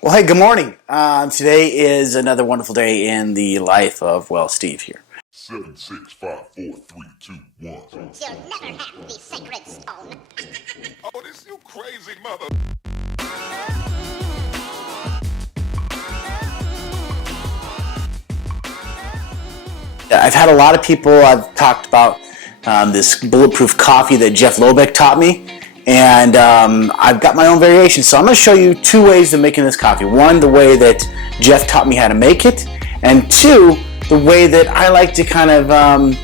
Well, hey, good morning. Today is another wonderful day in the life of, well, Steve here. 7, 6, 5, 4, 3, 2, 1. You'll never have the sacred stone. Oh, this you crazy mother. I've had a lot of people, I've talked about this Bulletproof Coffee that Jeff Lobeck taught me, and I've got my own variation. So I'm going to show you two ways of making this coffee. One, the way that Jeff taught me how to make it, and two, the way that I like to kind of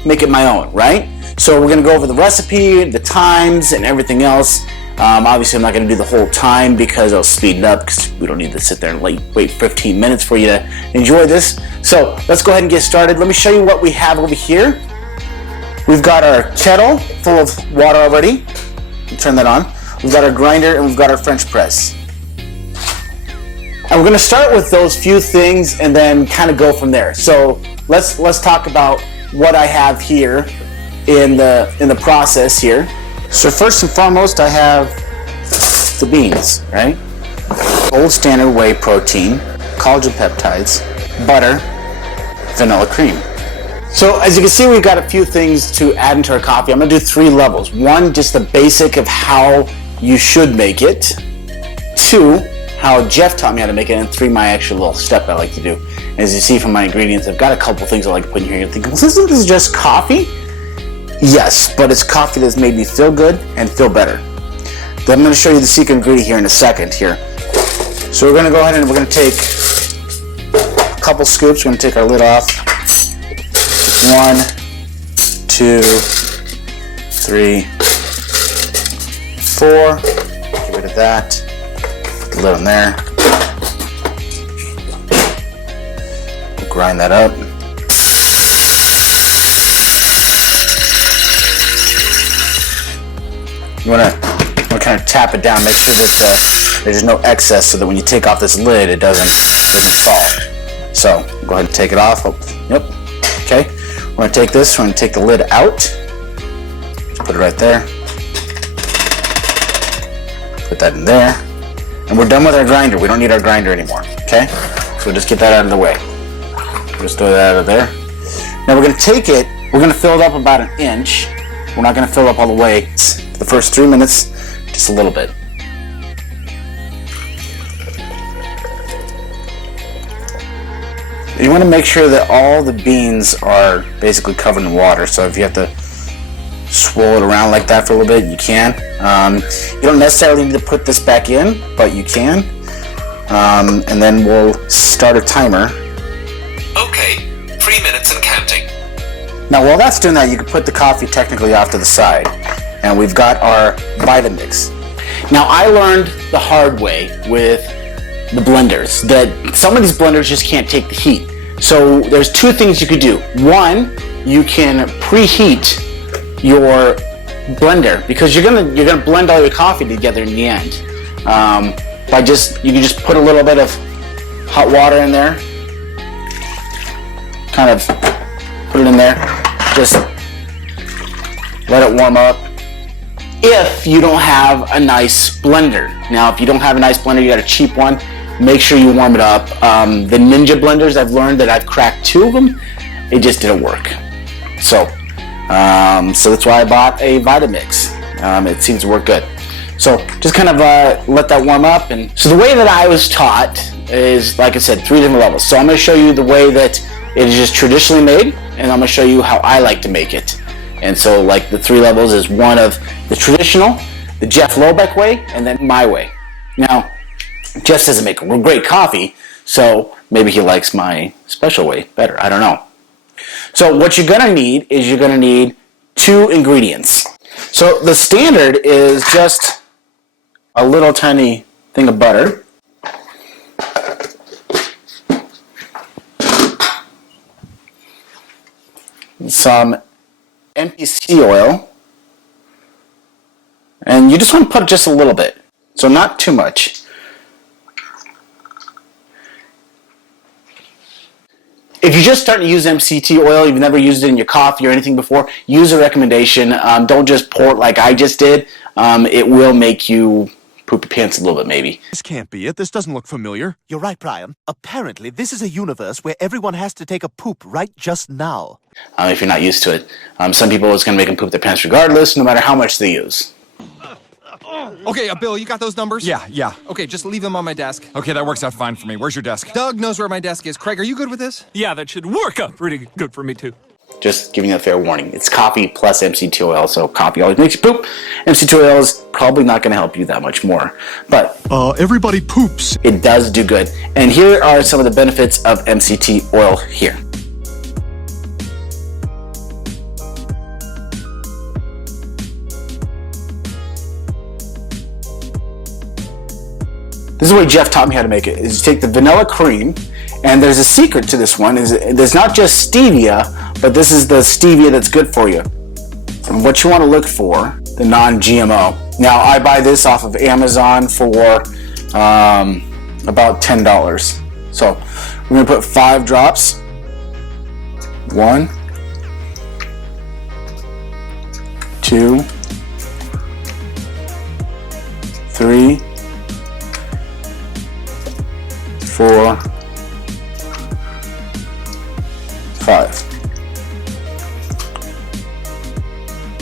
make it my own, right? So we're going to go over the recipe, the times, and everything else. Obviously, I'm not going to do the whole time because I'll speed it up because we don't need to sit there and wait 15 minutes for you to enjoy this. So let's go ahead and get started. Let me show you what we have over here. We've got our kettle full of water already. Turn that on. We've got our grinder and we've got our French press. And we're going to start with those few things and then kind of go from there. So let's talk about what I have here in the process here. So first and foremost, I have the beans, right? Old Standard Whey protein, collagen peptides, butter, vanilla cream. So as you can see, we've got a few things to add into our coffee. I'm going to do 3 levels. 1, just the basic of how you should make it. 2, how Jeff taught me how to make it. And 3, my actual little step I like to do. As you see from my ingredients, I've got a couple things I like to put in here. You're thinking, well, isn't this just coffee? Yes, but it's coffee that's made me feel good and feel better. Then I'm going to show you the secret ingredient here in a second here. So we're going to go ahead and we're going to take a couple scoops. We're going to take our lid off. 1, 2, 3, 4. Get rid of that. Put the lid on there. We'll grind that up. You want to kind of tap it down, make sure that there's no excess, so that when you take off this lid, it doesn't fall. So go ahead and take it off. Yep. Okay. We're going to take this. We're going to take the lid out. Just put it right there. Put that in there, and we're done with our grinder. We don't need our grinder anymore. Okay. So we'll just get that out of the way. Just throw that out of there. Now we're going to take it. We're going to fill it up about 1 inch. We're not going to fill it up all the way. The first 3 minutes, just a little bit. You want to make sure that all the beans are basically covered in water. So if you have to swirl it around like that for a little bit, you can. You don't necessarily need to put this back in, but you can. And then we'll start a timer. Okay, 3 minutes and counting. Now while that's doing that, you can put the coffee technically off to the side. And we've got our Vitamix. Now I learned the hard way with the blenders that some of these blenders just can't take the heat. So there's 2 things you could do. 1, you can preheat your blender because you're gonna blend all your coffee together in the end. You can just put a little bit of hot water in there, kind of put it in there, just let it warm up. If you don't have a nice blender. Now, if you don't have a nice blender, you got a cheap one, make sure you warm it up. The Ninja blenders, I've learned that I've cracked 2 of them. It just didn't work. So that's why I bought a Vitamix. It seems to work good. So just kind of let that warm up. And so the way that I was taught is, like I said, 3 different levels. So I'm going to show you the way that it is just traditionally made, and I'm going to show you how I like to make it. And so like the 3 levels is one of the traditional, the Jeff Lobeck way, and then my way. Now, Jeff doesn't make great coffee, so maybe he likes my special way better. I don't know. So what you're going to need is you're going to need 2 ingredients. So the standard is just a little tiny thing of butter. Some MCT oil, and you just want to put just a little bit, so not too much. If you're just starting to use MCT oil, you've never used it in your coffee or anything before, use a recommendation. Don't just pour it like I just did. It will make you poop your pants a little bit, maybe. This can't be it. This doesn't look familiar. You're right, Brian. Apparently, this is a universe where everyone has to take a poop right just now. If you're not used to it. Some people, it's going to make them poop their pants regardless, no matter how much they use. Okay, Bill, you got those numbers? Yeah. Okay, just leave them on my desk. Okay, that works out fine for me. Where's your desk? Doug knows where my desk is. Craig, are you good with this? Yeah, that should work out pretty good for me, too. Just giving you a fair warning. It's coffee plus MCT oil, so coffee always makes you poop. MCT oil is probably not going to help you that much more. But Everybody poops. it does do good. And here are some of the benefits of MCT oil here. This is the way Jeff taught me how to make it, is you take the vanilla cream, and there's a secret to this one, is there's not just stevia, but this is the stevia that's good for you. And what you want to look for, the non-GMO. Now, I buy this off of Amazon for about $10. So, we're going to put 5 drops. 1, 2, 3, 4, 5.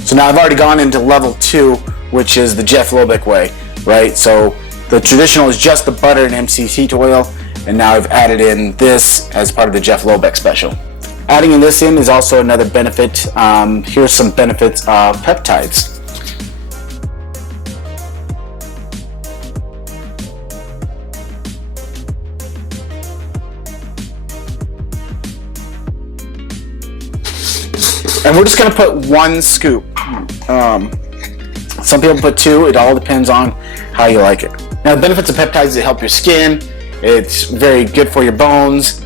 So now I've already gone into level 2, which is the Jeff Lobeck way, right? So the traditional is just the butter and MCT oil, and now I've added in this as part of the Jeff Lobeck special. Adding this in is also another benefit. Here's some benefits of peptides. And we're just going to put 1 scoop. Some people put 2. It all depends on how you like it. Now, the benefits of peptides is it help your skin. It's very good for your bones.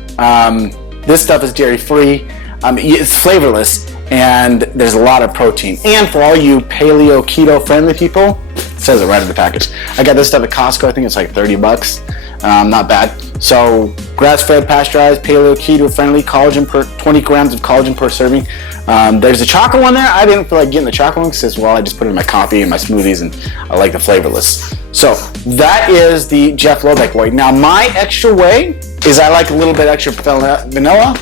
This stuff is dairy-free. It's flavorless, and there's a lot of protein. And for all you paleo, keto-friendly people, it says it right in the package. I got this stuff at Costco. I think it's like $30. Not bad. So, grass-fed, pasteurized, paleo, keto-friendly, collagen 20 grams of collagen per serving. There's a chocolate one there. I didn't feel like getting the chocolate one because, well, I just put it in my coffee and my smoothies, and I like the flavorless. So that is the Jeff Lobeck way. Now, my extra way is I like a little bit extra vanilla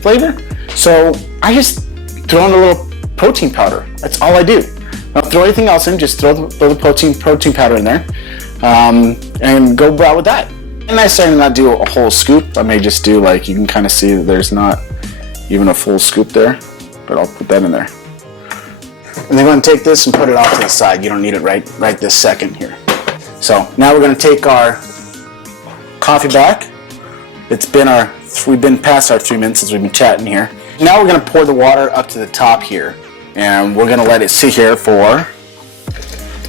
flavor. So I just throw in a little protein powder. That's all I do. Don't throw anything else in. Just throw the protein powder in there, and go out with that. And I certainly not do a whole scoop. I may just do, like, you can kind of see that there's not even a full scoop there, but I'll put that in there. And then we're going to take this and put it off to the side. You don't need it right this second here. So now we're going to take our coffee back. We've been past our 3 minutes since we've been chatting here. Now we're going to pour the water up to the top here, and we're going to let it sit here for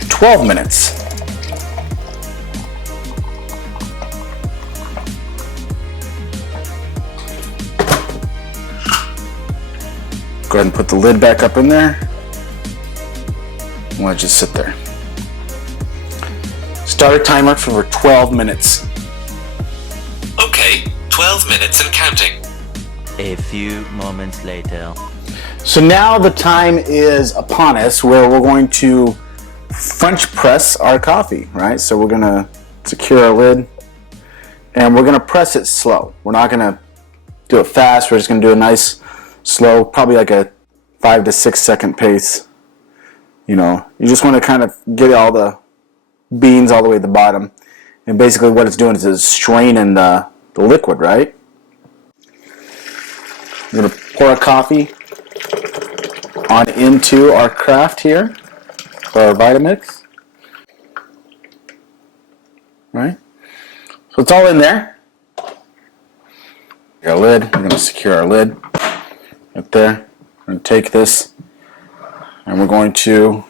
12 minutes. Go ahead and put the lid back up in there. And let it just sit there. Start a timer for 12 minutes. Okay, 12 minutes and counting. A few moments later. So now the time is upon us where we're going to French press our coffee, right? So we're going to secure our lid and we're going to press it slow. We're not going to do it fast. We're just going to do a nice slow, probably like a 5 to 6 second pace. You know, you just want to kind of get all the beans all the way to the bottom. And basically what it's doing is it's straining the liquid, right? We're going to pour our coffee on into our craft here for our Vitamix. Right? So it's all in there. Our lid, we're going to secure our lid right there. We're going to take this and we're going to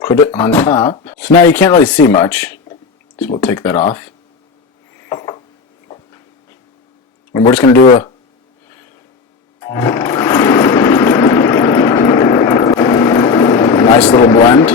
put it on top. So now you can't really see much, so we'll take that off. And we're just going to do a nice little blend.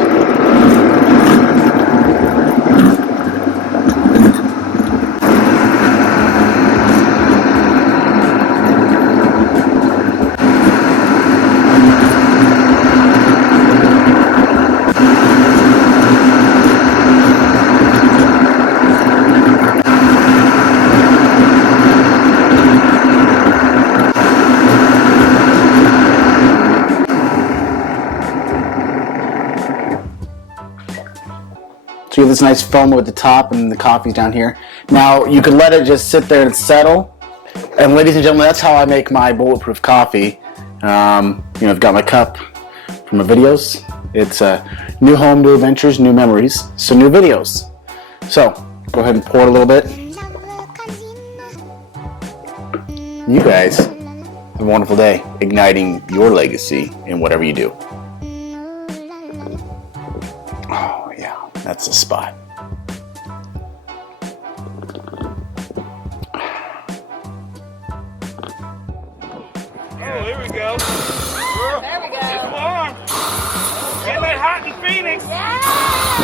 this nice foam at the top and the coffee's down here. Now you could let it just sit there and settle. And ladies and gentlemen, that's how I make my bulletproof coffee. I've got my cup from my videos. It's new home, new adventures, new memories, so new videos. So go ahead and pour it a little bit. You guys have a wonderful day, igniting your legacy in whatever you do. Oh yeah, that's the spot. Oh, here we go. There we go. It's warm. Getting that hot in Phoenix. Yeah.